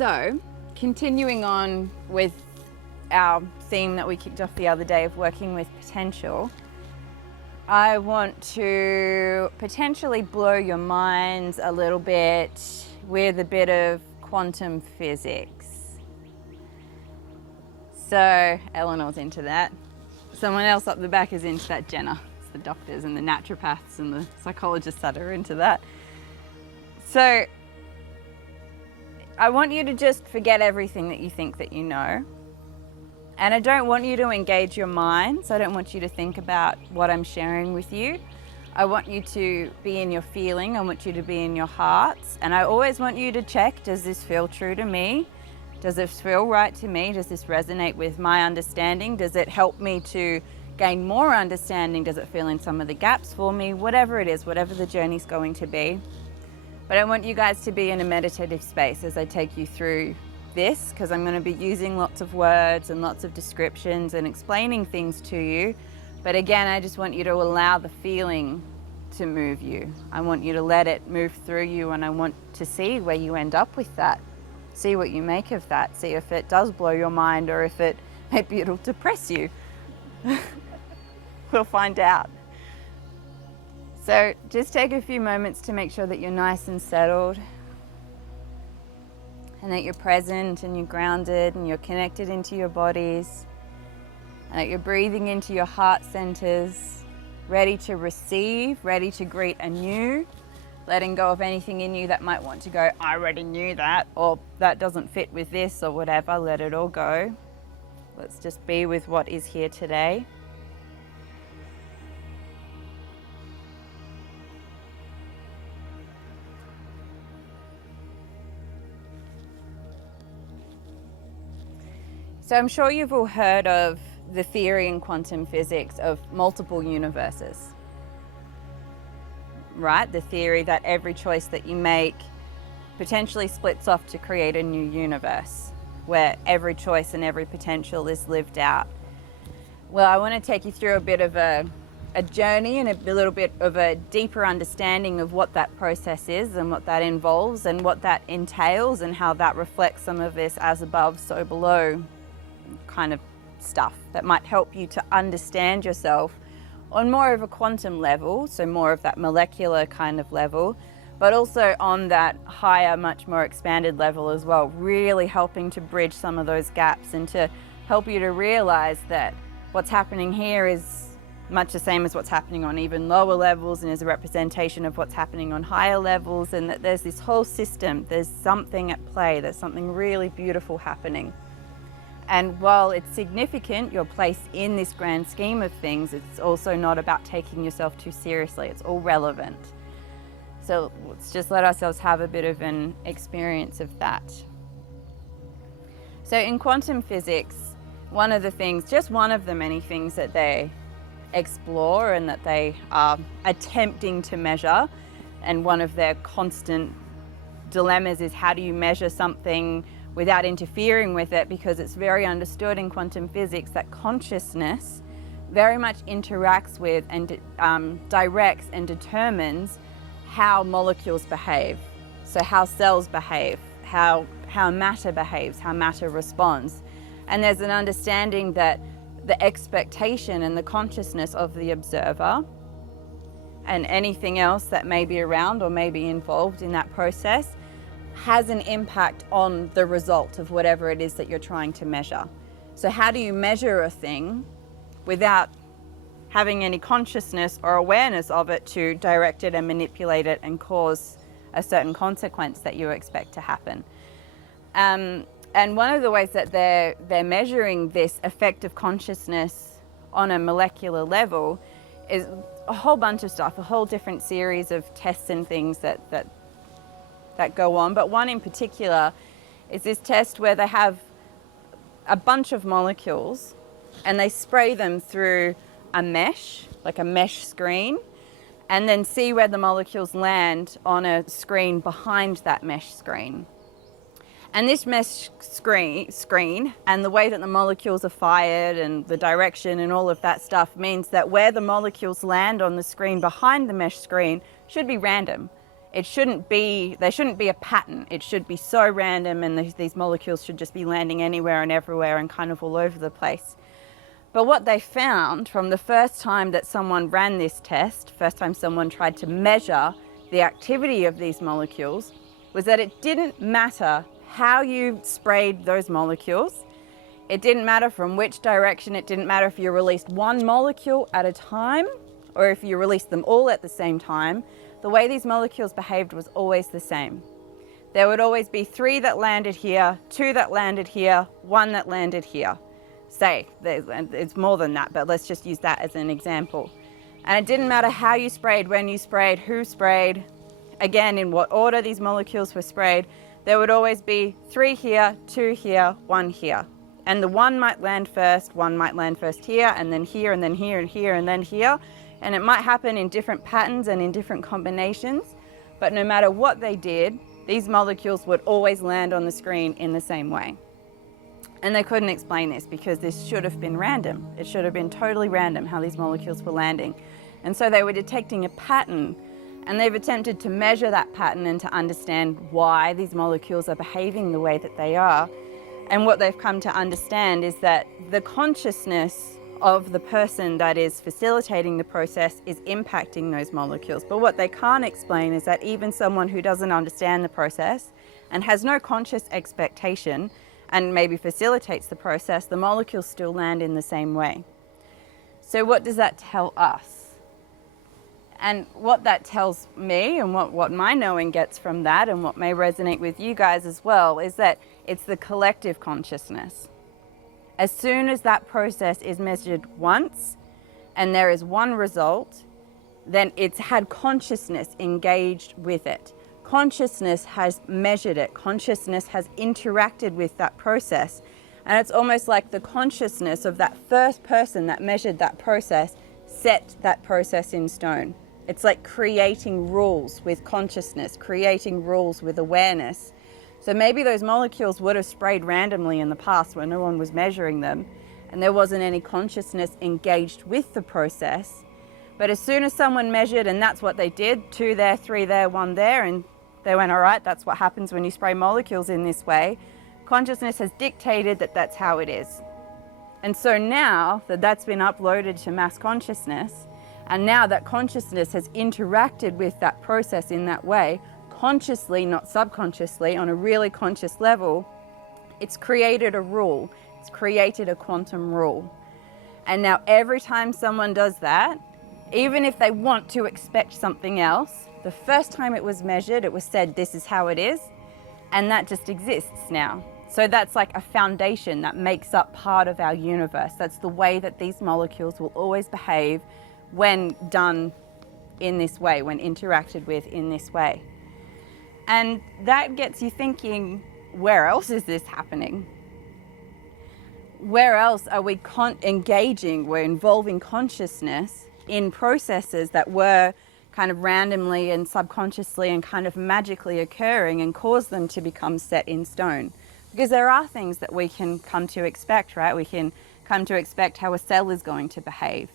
So, continuing on with our theme that we kicked off the other day of working with potential, I want to potentially blow your minds a little bit with a bit of quantum physics. So, Eleanor's into that. Someone else up the back is into that, Jenna. It's the doctors and the naturopaths and the psychologists that are into that. So, I want you to just forget everything that you think that you know. And I don't want you to engage your minds. I don't want you to think about what I'm sharing with you. I want you to be in your feeling. I want you to be in your hearts. And I always want you to check, does this feel true to me? Does this feel right to me? Does this resonate with my understanding? Does it help me to gain more understanding? Does it fill in some of the gaps for me? Whatever it is, whatever the journey's going to be. But I want you guys to be in a meditative space as I take you through this, because I'm going to be using lots of words and lots of descriptions and explaining things to you. But again, I just want you to allow the feeling to move you. I want you to let it move through you, and I want to see where you end up with that. See what you make of that. See if it does blow your mind or if maybe it'll depress you. We'll find out. So just take a few moments to make sure that you're nice and settled, and that you're present and you're grounded and you're connected into your bodies, and that you're breathing into your heart centers, ready to receive, ready to greet anew, letting go of anything in you that might want to go, I already knew that, or that doesn't fit with this, or whatever. Let it all go. Let's just be with what is here today. So I'm sure you've all heard of the theory in quantum physics of multiple universes, right? The theory that every choice that you make potentially splits off to create a new universe where every choice and every potential is lived out. Well, I want to take you through a bit of a journey and a little bit of a deeper understanding of what that process is and what that involves and what that entails and how that reflects some of this as above, so below kind of stuff that might help you to understand yourself on more of a quantum level, so more of that molecular kind of level, but also on that higher, much more expanded level as well, really helping to bridge some of those gaps and to help you to realize that what's happening here is much the same as what's happening on even lower levels and is a representation of what's happening on higher levels, and that there's this whole system, there's something at play, there's something really beautiful happening. And while it's significant, your place in this grand scheme of things, it's also not about taking yourself too seriously. It's all relevant. So let's just let ourselves have a bit of an experience of that. So in quantum physics, one of the things, just one of the many things that they explore and that they are attempting to measure, and one of their constant dilemmas is how do you measure something without interfering with it, because it's very understood in quantum physics that consciousness very much interacts with and directs and determines how molecules behave. So how cells behave, how matter behaves, how matter responds. And there's an understanding that the expectation and the consciousness of the observer and anything else that may be around or may be involved in that process has an impact on the result of whatever it is that you're trying to measure. So how do you measure a thing without having any consciousness or awareness of it to direct it and manipulate it and cause a certain consequence that you expect to happen? And one of the ways that they're measuring this effect of consciousness on a molecular level is a whole bunch of stuff, a whole different series of tests and things that go on. But one in particular is this test where they have a bunch of molecules and they spray them through a mesh, like a mesh screen, and then see where the molecules land on a screen behind that mesh screen. And this mesh screen and the way that the molecules are fired and the direction and all of that stuff means that where the molecules land on the screen behind the mesh screen should be random. there shouldn't be a pattern. It should be so random, and these molecules should just be landing anywhere and everywhere and kind of all over the place. But what they found from the first time that someone ran this test, first time someone tried to measure the activity of these molecules, was that it didn't matter how you sprayed those molecules. It didn't matter from which direction. It didn't matter if you released one molecule at a time or if you released them all at the same time. The way these molecules behaved was always the same. There would always be 3 that landed here, 2 that landed here, 1 that landed here. Say, it's more than that, but let's just use that as an example. And it didn't matter how you sprayed, when you sprayed, who sprayed, again, in what order these molecules were sprayed, there would always be 3 here, 2 here, 1 here. And the 1 might land first, 1 might land first here, and then here, and then here, and here, and then here. And it might happen in different patterns and in different combinations, but no matter what they did, these molecules would always land on the screen in the same way. And they couldn't explain this because this should have been random. It should have been totally random how these molecules were landing. And so they were detecting a pattern, and they've attempted to measure that pattern and to understand why these molecules are behaving the way that they are. And what they've come to understand is that the consciousness of the person that is facilitating the process is impacting those molecules. But what they can't explain is that even someone who doesn't understand the process and has no conscious expectation and maybe facilitates the process, the molecules still land in the same way. So what does that tell us? And what that tells me, and what my knowing gets from that, and what may resonate with you guys as well, is that it's the collective consciousness. As soon as that process is measured once and there is one result, then it's had consciousness engaged with it. Consciousness has measured it. Consciousness has interacted with that process. And it's almost like the consciousness of that first person that measured that process set that process in stone. It's like creating rules with consciousness, creating rules with awareness. So maybe those molecules would have sprayed randomly in the past when no one was measuring them and there wasn't any consciousness engaged with the process. But as soon as someone measured, and that's what they did, 2 there, 3 there, 1 there, and they went, all right, that's what happens when you spray molecules in this way. Consciousness has dictated that that's how it is. And so now that that's been uploaded to mass consciousness, and now that consciousness has interacted with that process in that way, consciously, not subconsciously, on a really conscious level, it's created a rule. It's created a quantum rule. And now every time someone does that, even if they want to expect something else, the first time it was measured, it was said, this is how it is, and that just exists now. So that's like a foundation that makes up part of our universe. That's the way that these molecules will always behave when done in this way, when interacted with in this way. And that gets you thinking, where else is this happening? Where else are we engaging, we're involving consciousness in processes that were kind of randomly and subconsciously and kind of magically occurring and cause them to become set in stone? Because there are things that we can come to expect, right? We can come to expect how a cell is going to behave.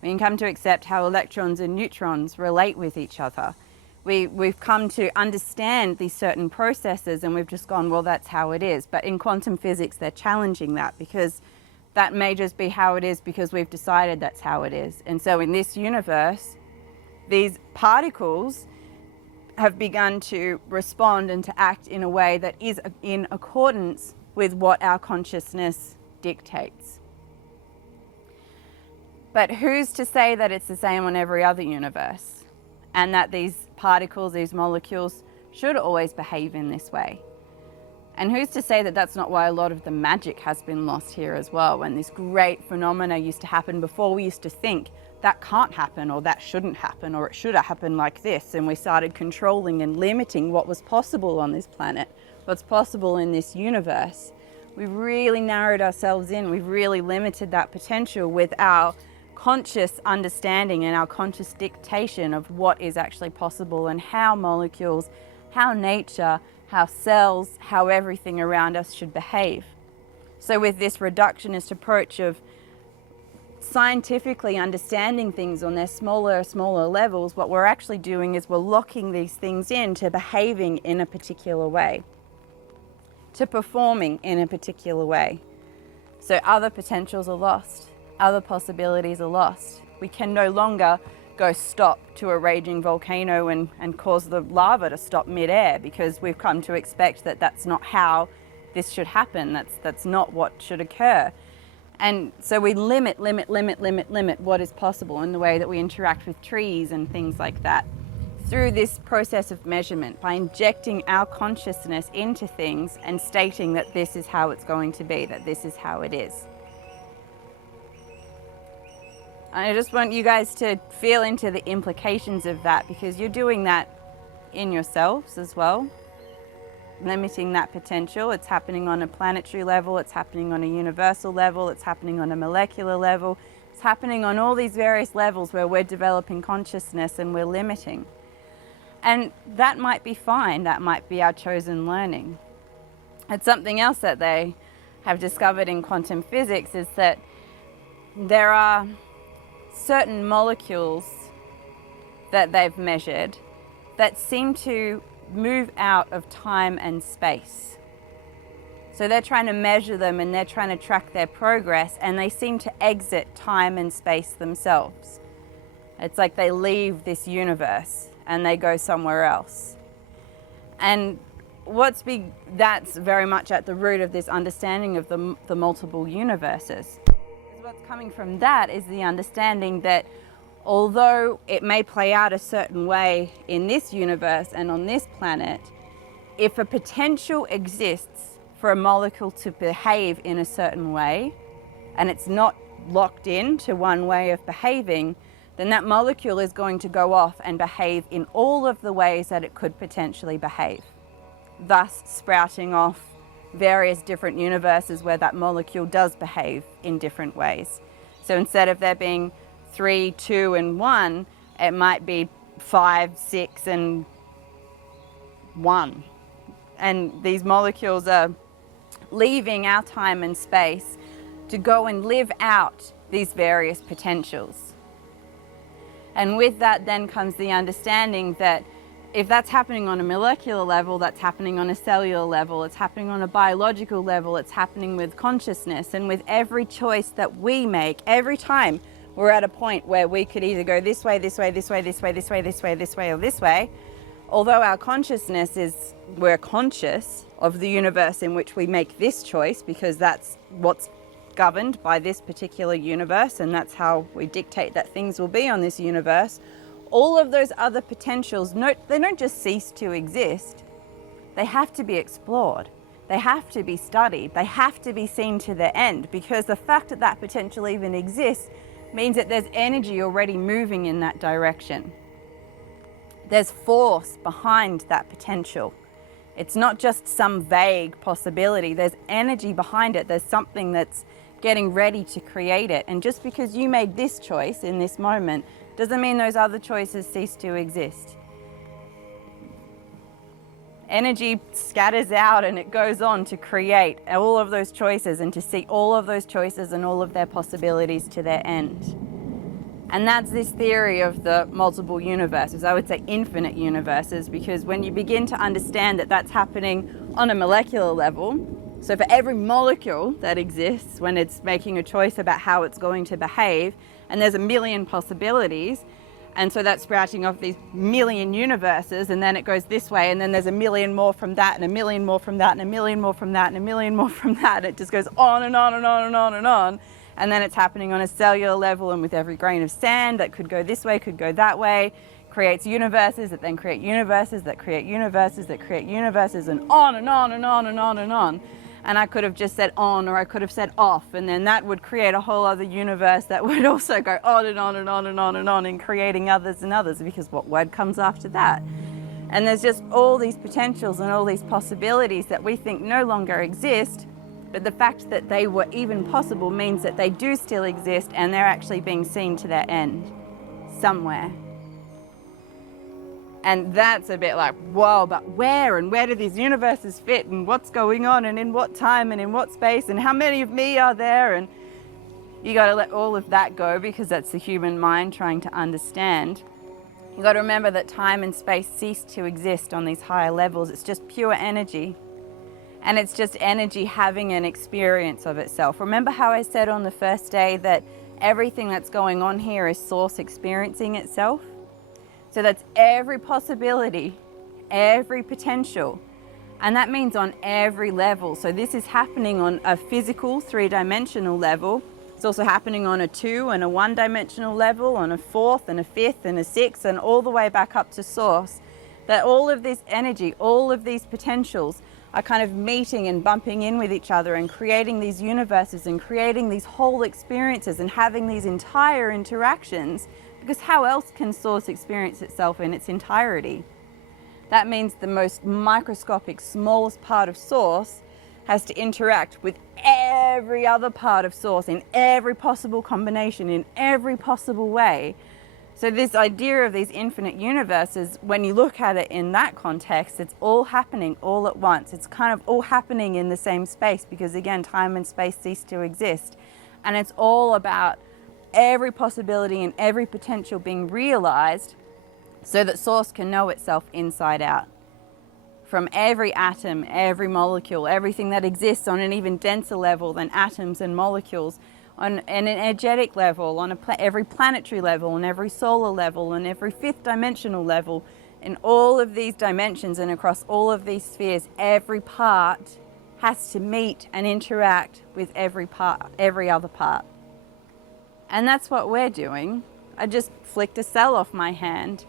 We can come to accept how electrons and neutrons relate with each other. We've come to understand these certain processes and we've just gone, well, that's how it is. But in quantum physics, they're challenging that because that may just be how it is because we've decided that's how it is. And so in this universe, these particles have begun to respond and to act in a way that is in accordance with what our consciousness dictates. But who's to say that it's the same on every other universe? And that these particles, these molecules, should always behave in this way. And who's to say that that's not why a lot of the magic has been lost here as well, when this great phenomena used to happen before we used to think that can't happen or that shouldn't happen or it should happen like this, and we started controlling and limiting what was possible on this planet, what's possible in this universe. We've really narrowed ourselves in, we've really limited that potential with our conscious understanding and our conscious dictation of what is actually possible and how molecules, how nature, how cells, how everything around us should behave. So with this reductionist approach of scientifically understanding things on their smaller levels, what we're actually doing is we're locking these things into behaving in a particular way, to performing in a particular way. So other potentials are lost, other possibilities are lost. We can no longer go stop to a raging volcano and cause the lava to stop midair, because we've come to expect that that's not how this should happen. That's not what should occur. And so we limit what is possible in the way that we interact with trees and things like that through this process of measurement, by injecting our consciousness into things and stating that this is how it's going to be, that this is how it is. I just want you guys to feel into the implications of that, because you're doing that in yourselves as well. Limiting that potential. It's happening on a planetary level, it's happening on a universal level, it's happening on a molecular level, it's happening on all these various levels where we're developing consciousness and we're limiting. And that might be fine, that might be our chosen learning. It's something else that they have discovered in quantum physics, is that there are certain molecules that they've measured that seem to move out of time and space. So they're trying to measure them and they're trying to track their progress, and they seem to exit time and space themselves. It's like they leave this universe and they go somewhere else. And that's very much at the root of this understanding of the multiple universes. What's coming from that is the understanding that although it may play out a certain way in this universe and on this planet, if a potential exists for a molecule to behave in a certain way, and it's not locked in to one way of behaving, then that molecule is going to go off and behave in all of the ways that it could potentially behave, thus sprouting off various different universes where that molecule does behave in different ways. So instead of there being 3, 2, and 1, it might be 5, 6, and 1. And these molecules are leaving our time and space to go and live out these various potentials. And with that then comes the understanding that if that's happening on a molecular level, that's happening on a cellular level, it's happening on a biological level, it's happening with consciousness. And with every choice that we make, every time we're at a point where we could either go this way, this way, this way, this way, this way, this way, this way, or this way, although our consciousness is, we're conscious of the universe in which we make this choice, because that's what's governed by this particular universe, and that's how we dictate that things will be on this universe. All of those other potentials, they don't just cease to exist. They have to be explored. They have to be studied. They have to be seen to their end, because the fact that that potential even exists means that there's energy already moving in that direction. There's force behind that potential. It's not just some vague possibility. There's energy behind it. There's something that's getting ready to create it. And just because you made this choice in this moment doesn't mean those other choices cease to exist. Energy scatters out and it goes on to create all of those choices and to see all of those choices and all of their possibilities to their end. And that's this theory of the multiple universes. I would say infinite universes, because when you begin to understand that that's happening on a molecular level, so for every molecule that exists, when it's making a choice about how it's going to behave, and there's a million possibilities, and so that's sprouting off these million universes, and then it goes this way, and then there's a million more from that, and a million more from that, and a million more from that, and a million more from that. It just goes on and on and on and on and on. And then it's happening on a cellular level, and with every grain of sand that could go this way, could go that way, creates universes that then create universes that create universes that create universes, and on and on and on and on and on. And I could have just said on, or I could have said off, and then that would create a whole other universe that would also go on and on and on and on and on, and creating others and others, because what word comes after that? And there's just all these potentials and all these possibilities that we think no longer exist, but the fact that they were even possible means that they do still exist, and they're actually being seen to their end somewhere. And that's a bit like, whoa, but where? And where do these universes fit? And what's going on? And in what time? And in what space? And how many of me are there? And You got to let all of that go, because that's the human mind trying to understand. You got to remember that time and space cease to exist on these higher levels. It's just pure energy. And it's just energy having an experience of itself. Remember how I said on the first day that everything that's going on here is source experiencing itself? So that's every possibility, every potential. And that means on every level. So this is happening on a physical, three-dimensional level. It's also happening on a 2 and a 1-dimensional level, on a 4th and a 5th and a 6th, and all the way back up to source. That all of this energy, all of these potentials are kind of meeting and bumping in with each other and creating these universes and creating these whole experiences and having these entire interactions, because how else can source experience itself in its entirety? That means the most microscopic, smallest part of source has to interact with every other part of source in every possible combination, in every possible way. So this idea of these infinite universes, when you look at it in that context, it's all happening all at once. It's kind of all happening in the same space, because again, time and space cease to exist. And it's all about every possibility and every potential being realized so that source can know itself inside out. From every atom, every molecule, everything that exists on an even denser level than atoms and molecules, on an energetic level, on every planetary level, on every solar level, on every 5th dimensional level, in all of these dimensions and across all of these spheres, every part has to meet and interact with every other part. And that's what we're doing. I just flicked a cell off my hand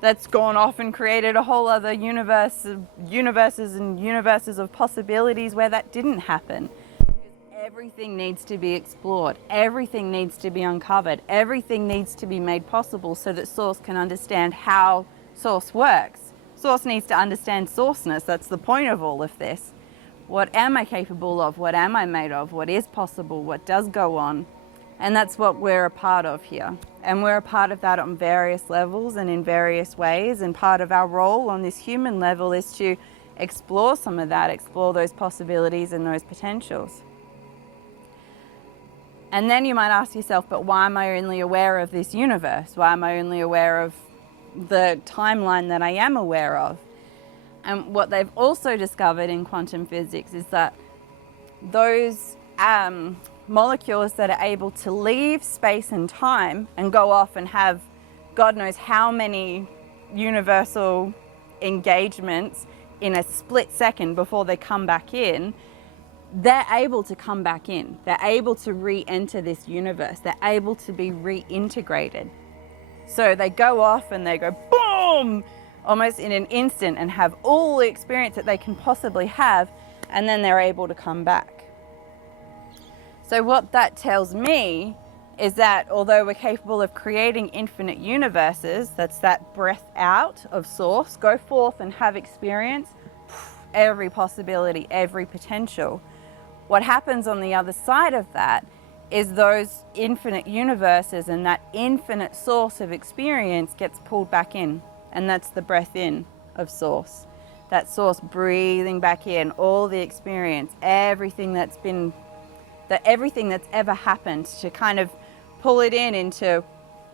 that's gone off and created a whole other universes and universes of possibilities where that didn't happen. Because everything needs to be explored, everything needs to be uncovered, everything needs to be made possible so that source can understand how source works. Source needs to understand sourceness. That's the point of all of this. What am I capable of? What am I made of? What is possible? What does go on? And that's what we're a part of here. And we're a part of that on various levels and in various ways. And part of our role on this human level is to explore some of that, explore those possibilities and those potentials. And then you might ask yourself, but why am I only aware of this universe? Why am I only aware of the timeline that I am aware of? And what they've also discovered in quantum physics is that those molecules that are able to leave space and time and go off and have God knows how many universal engagements in a split second before they come back in, they're able to come back in. They're able to re-enter this universe. They're able to be reintegrated. So they go off and they go boom, almost in an instant, and have all the experience that they can possibly have, and then they're able to come back. So what that tells me is that although we're capable of creating infinite universes, that's that breath out of source, go forth and have experience, every possibility, every potential. What happens on the other side of that is those infinite universes and that infinite source of experience gets pulled back in. And that's the breath in of source. That source breathing back in all the experience, everything that's ever happened, to kind of pull it in into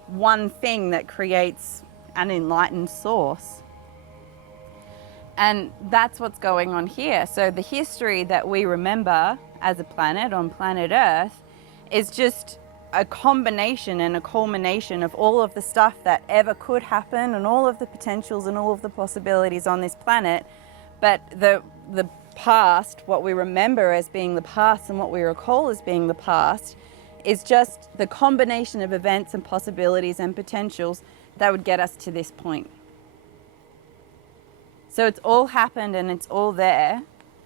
one thing that creates an enlightened source. And that's what's going on here. So the history that we remember as a planet on planet Earth is just a combination and a culmination of all of the stuff that ever could happen and all of the potentials and all of the possibilities on this planet. But the past, what we remember as being the past and what we recall as being the past, is just the combination of events and possibilities and potentials that would get us to this point. So it's all happened and it's all there,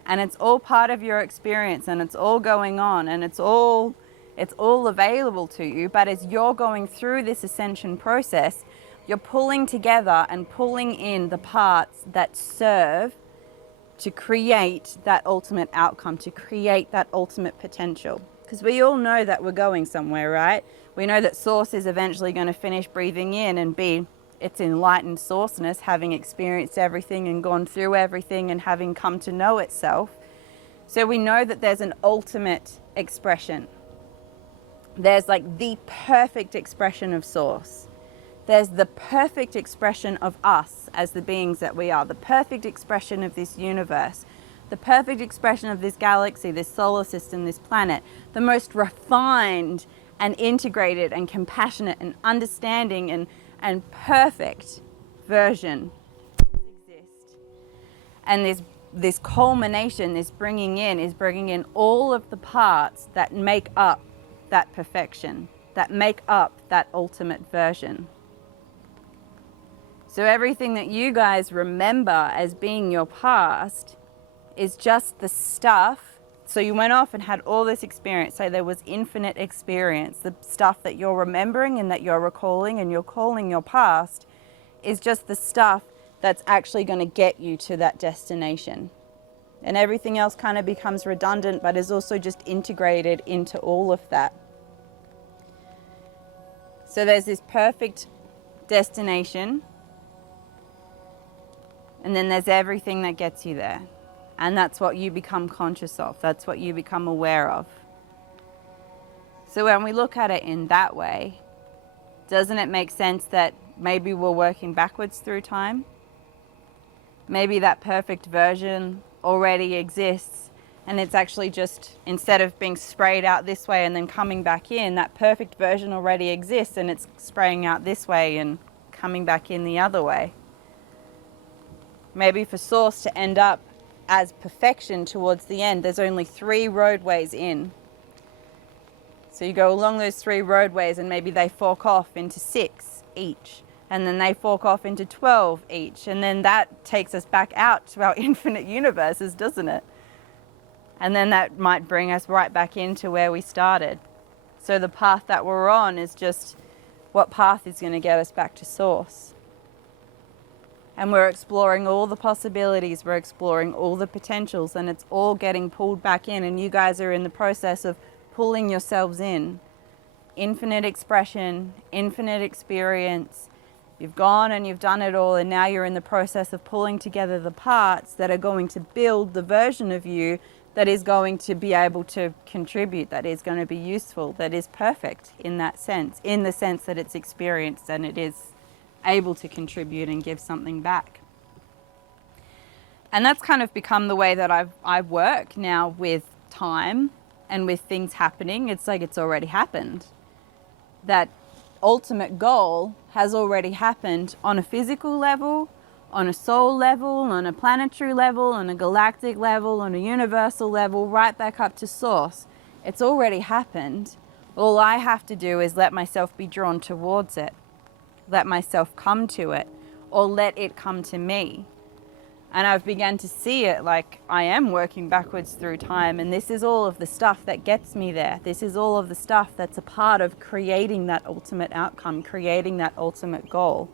and it's all part of your experience, and it's all going on, and it's all available to you. But as you're going through this ascension process, you're pulling together and pulling in the parts that serve to create that ultimate outcome, to create that ultimate potential. Because we all know that we're going somewhere, right? We know that source is eventually going to finish breathing in and be its enlightened sourceness, having experienced everything and gone through everything and having come to know itself. So we know that there's an ultimate expression. There's like the perfect expression of source. There's the perfect expression of us as the beings that we are, the perfect expression of this universe, the perfect expression of this galaxy, this solar system, this planet, the most refined and integrated and compassionate and understanding and perfect version exist. And this culmination, this bringing in, is bringing in all of the parts that make up that perfection, that make up that ultimate version. So everything that you guys remember as being your past is just the stuff. So you went off and had all this experience. So there was infinite experience. The stuff that you're remembering and that you're recalling and you're calling your past is just the stuff that's actually going to get you to that destination. And everything else kind of becomes redundant, but is also just integrated into all of that. So there's this perfect destination, and then there's everything that gets you there. And that's what you become conscious of. That's what you become aware of. So when we look at it in that way, doesn't it make sense that maybe we're working backwards through time? Maybe that perfect version already exists, and it's actually just, instead of being sprayed out this way and then coming back in, that perfect version already exists and it's spraying out this way and coming back in the other way. Maybe for source to end up as perfection towards the end, there's only 3 roadways in. So you go along those 3 roadways and maybe they fork off into 6 each, and then they fork off into 12 each, and then that takes us back out to our infinite universes, doesn't it? And then that might bring us right back into where we started. So the path that we're on is just what path is going to get us back to source. And we're exploring all the possibilities, we're exploring all the potentials, and it's all getting pulled back in, and you guys are in the process of pulling yourselves in. Infinite expression, infinite experience. You've gone and you've done it all, and now you're in the process of pulling together the parts that are going to build the version of you that is going to be able to contribute, that is going to be useful, that is perfect in that sense, in the sense that it's experienced and it is able to contribute and give something back. And that's kind of become the way that I work now with time and with things happening. It's like it's already happened. That ultimate goal has already happened on a physical level, on a soul level, on a planetary level, on a galactic level, on a universal level, right back up to source. It's already happened. All I have to do is let myself be drawn towards it. Let myself come to it, or let it come to me. And I've begun to see it like I am working backwards through time, and this is all of the stuff that gets me there. This is all of the stuff that's a part of creating that ultimate outcome, creating that ultimate goal,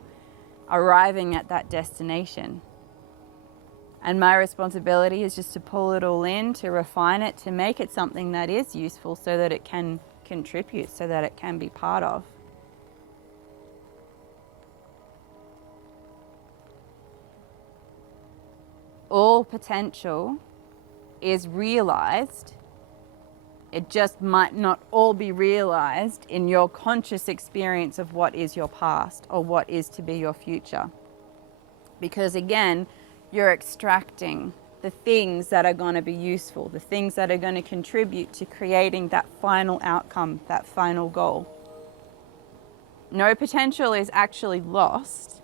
arriving at that destination. And my responsibility is just to pull it all in, to refine it, to make it something that is useful so that it can contribute, so that it can be part of. All potential is realized. It just might not all be realized in your conscious experience of what is your past or what is to be your future. Because again, you're extracting the things that are going to be useful, the things that are going to contribute to creating that final outcome, that final goal. No potential is actually lost.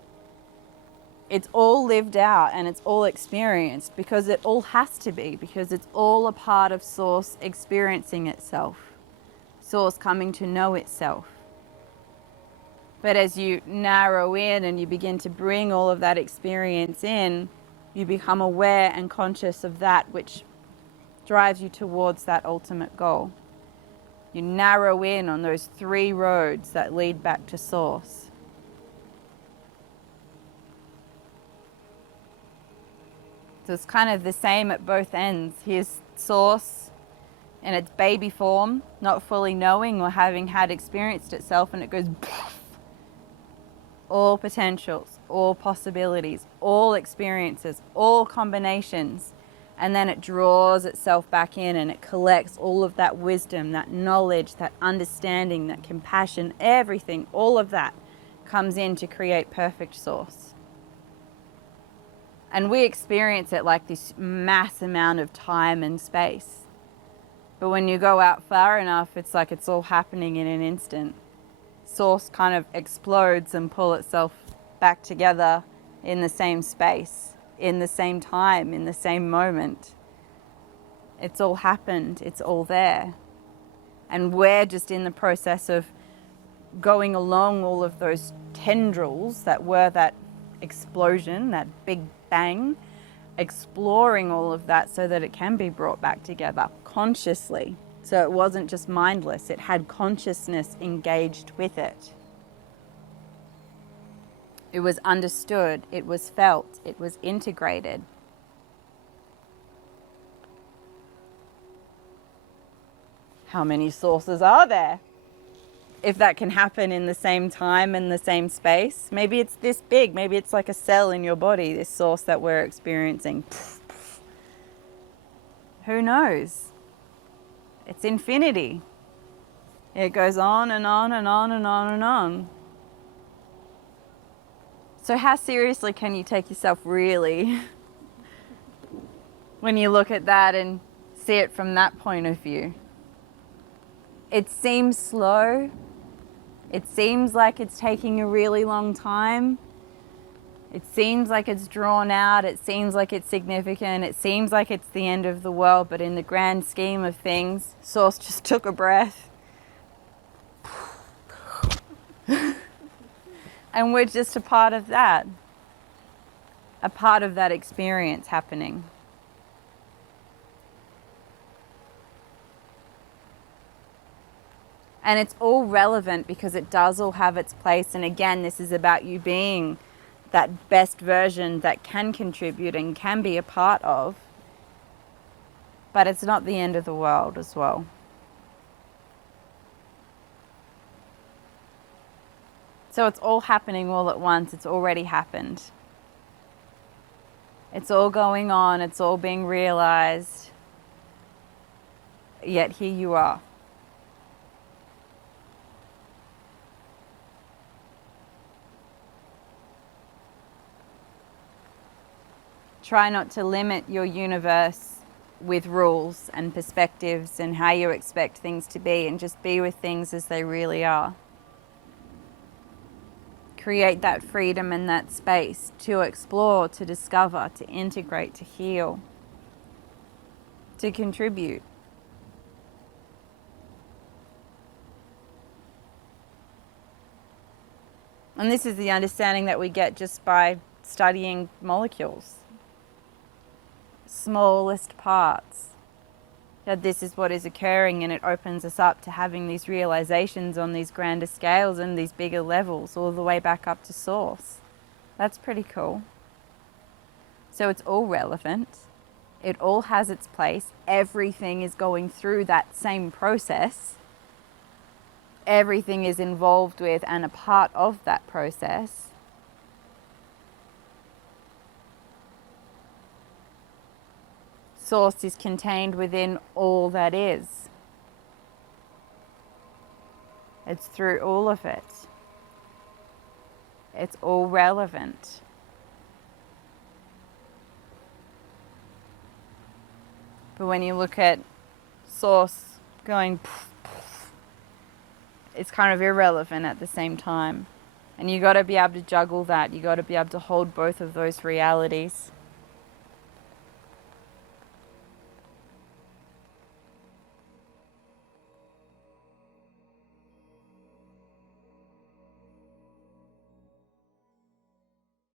It's all lived out and it's all experienced because it all has to be, because it's all a part of Source experiencing itself, Source coming to know itself. But as you narrow in and you begin to bring all of that experience in, you become aware and conscious of that which drives you towards that ultimate goal. You narrow in on those 3 roads that lead back to Source. So it's kind of the same at both ends. Here's Source in its baby form, not fully knowing or having had experienced itself, and it goes all potentials, all possibilities, all experiences, all combinations. And then it draws itself back in and it collects all of that wisdom, that knowledge, that understanding, that compassion, everything, all of that comes in to create perfect source. And we experience it like this mass amount of time and space. But when you go out far enough, it's like it's all happening in an instant. Source kind of explodes and pulls itself back together in the same space, in the same time, in the same moment. It's all happened, it's all there. And we're just in the process of going along all of those tendrils that were that explosion, that big bang, exploring all of that so that it can be brought back together consciously. So it wasn't just mindless, it had consciousness engaged with it. It was understood, it was felt, it was integrated. How many sources are there? If that can happen in the same time and the same space, maybe it's this big, maybe it's like a cell in your body, this source that we're experiencing. Who knows? It's infinity. It goes on and on and on and on and on. So how seriously can you take yourself really when you look at that and see it from that point of view? It seems slow. It seems like it's taking a really long time. It seems like it's drawn out. It seems like it's significant. It seems like it's the end of the world. But in the grand scheme of things, Source just took a breath. And we're just a part of that experience happening. And it's all relevant because it does all have its place. And again, this is about you being that best version that can contribute and can be a part of. But it's not the end of the world as well. So it's all happening all at once. It's already happened. It's all going on. It's all being realized. Yet here you are. Try not to limit your universe with rules and perspectives and how you expect things to be, and just be with things as they really are. Create that freedom and that space to explore, to discover, to integrate, to heal, to contribute. And this is the understanding that we get just by studying molecules. Smallest parts. That this is what is occurring, and it opens us up to having these realizations on these grander scales and these bigger levels, all the way back up to Source. That's pretty cool. So it's all relevant. It all has its place. Everything is going through that same process. Everything is involved with and a part of that process. Source is contained within all that is. It's through all of it. It's all relevant. But when you look at Source going, it's kind of irrelevant at the same time. And you got to be able to juggle that. You got to be able to hold both of those realities.